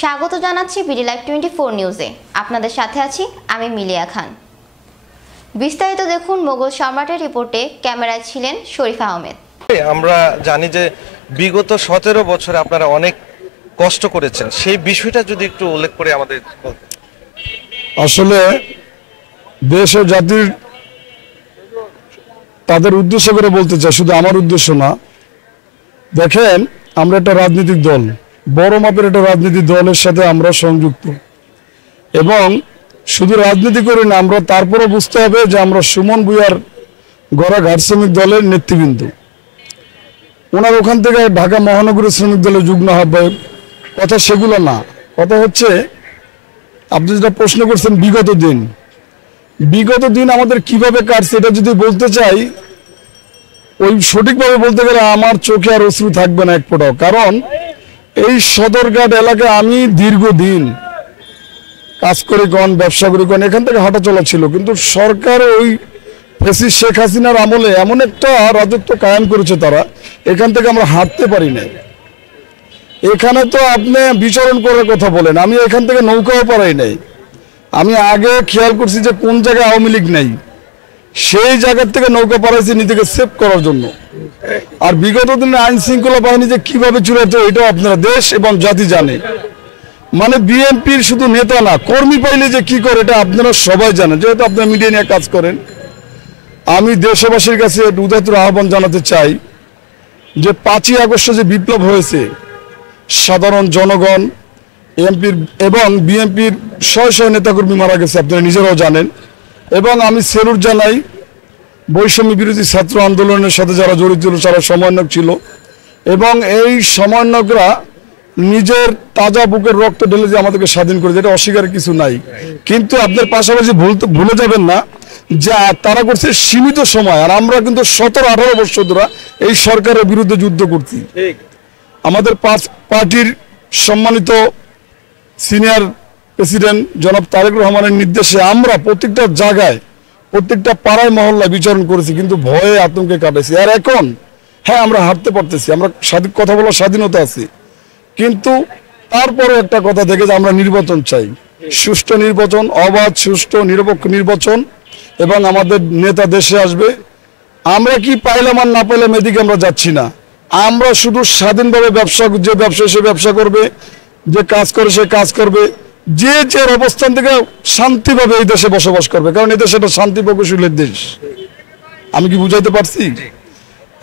স্বাগত জানাচ্ছি BD live 24 নিউজে। আপনাদের সাথে আছি আমি মিলিয়া খান। বিস্তারিত দেখুন মোগল সম্রাটের রিপোর্টে। ক্যামেরায় ছিলেন শরীফ আহমেদ। আমরা জানি যে বিগত 17 বছরে আপনারা অনেক কষ্ট করেছেন, সেই বিষয়টা যদি একটু উল্লেখ করে আমাদের। আসলে দেশ ও জাতির তাদের উদ্দেশ্য করে বলতে চাই, শুধু আমার উদ্দেশ্য না। দেখেন, আমরা একটা রাজনৈতিক দল, বড় মাপের একটা রাজনৈতিক দলের সাথে আমরা সংযুক্ত, এবং শুধু রাজনীতি করি না, আমরা তারপরে বুঝতে হবে যে আমরা সুমন ভূঁইয়ার গড়া ঘাট শ্রমিক দলের নেতৃবৃন্দ। ওনার ওখান থেকে ঢাকা মহানগরী শ্রমিক দলের যুগ্ম আহ্বায়ক। কথা সেগুলো না, কথা হচ্ছে আপনি যেটা প্রশ্ন করছেন বিগত দিন আমাদের কিভাবে কাটছে, এটা যদি বলতে চাই, ওই সঠিকভাবে বলতে গেলে আমার চোখে আর অশ্রু থাকবে না এক ফোঁটাও। কারণ এই সদরঘাট এলাকায় আমি দীর্ঘদিন কাজ করি কোন, ব্যবসা করি কোন, এখান থেকে হাঁটা চলা ছিল। কিন্তু সরকার ওই ফ্যাসিস্ট শেখ হাসিনার আমলে এমন একটা রাজত্ব কায়েম করেছে তারা, এখান থেকে আমরা হাঁটতে পারি না। এখানে তো আপনি বিচরণ করার কথা বলেন, আমি এখান থেকে নৌকাও পারাই নাই। আমি আগে খেয়াল করছি যে কোন জায়গায় আওয়ামী লীগ নাই, সেই জায়গার থেকে নৌকা পাড়াইছি নিজেকে সেভ করার জন্য। আর বিগত দিনে আইন শৃঙ্খলা বাহিনী যে কিভাবে চলেছে এটাও আপনারা দেশ এবং জাতি জানে। মানে বিএনপির শুধু নেতা না, কর্মী পাইলে যে কি করে এটা আপনারা সবাই জানেন, যেহেতু আপনারা মিডিয়া নিয়ে কাজ করেন। আমি দেশবাসীর কাছে উদাত্ত আহ্বান জানাতে চাই যে 5ই আগস্ট যে বিপ্লব হয়েছে, সাধারণ জনগণ, এমপির এবং বিএনপির শয় নেতাকর্মী মারা গেছে, আপনারা নিজেরাও জানেন। এবং আমি সেলুট জানাই বৈষম্য বিরোধী ছাত্র আন্দোলনের সাথে যারা জড়িত ছিল, যারা সমন্বয়ক ছিল, এবং এই সমন্বয়করা নিজের তাজা বুকের রক্ত ঢেলে যে আমাদেরকে স্বাধীন করেছে, এটা অস্বীকারের কিছু নাই। কিন্তু আপনার পাশাপাশি ভুলে যাবেন না যে তারা করছে সীমিত সময়, আর আমরা কিন্তু 17-18 বছর ধরে এই সরকারের বিরুদ্ধে যুদ্ধ করছি। আমাদের পার্টির সম্মানিত সিনিয়র প্রেসিডেন্ট জনাব তারেক রহমানের নির্দেশে আমরা প্রত্যেকটা জায়গায়, প্রত্যেকটা পাড়ায় মহল্লায় বিচরণ করেছি, কিন্তু ভয়ে আতঙ্কে কাটাইছি। আর এখন হ্যাঁ আমরা হাঁটতে পারতেছি, আমরা কথা বলার স্বাধীনতা আছে, কিন্তু তারপরে একটা কথা দেখে যে আমরা নির্বাচন চাই, সুষ্ঠু নির্বাচন, অবাধ সুষ্ঠু নিরপেক্ষ নির্বাচন, এবং আমাদের নেতা দেশে আসবে। আমরা কি পাইলাম আর না পাইলাম এদিকে আমরা যাচ্ছি না। আমরা শুধু স্বাধীনভাবে ব্যবসা, যে ব্যবসা সে ব্যবসা করবে, যে কাজ করে সে কাজ করবে, যে যার অবস্থান থেকে শান্তিভাবে এই দেশে বসবাস করবে, কারণ এই দেশে একটা শান্তি প্রকৌশলের দেশ। আমি কি বুঝাইতে পারছি?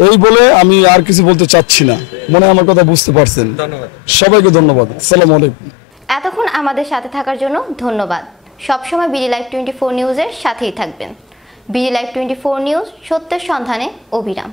এই বলে আমি আর কিছু বলতে চাচ্ছি না, মনে হয় আমার কথা বুঝতে পারছেন। সবাইকে ধন্যবাদ। আসসালামু আলাইকুম। এতক্ষণ আমাদের সাথে থাকার জন্য ধন্যবাদ। সবসময় বিডি লাইভ 24 নিউজের সাথেই থাকবেন। বিডি লাইভ 24 নিউজ, সত্যের সন্ধানে অবিরাম।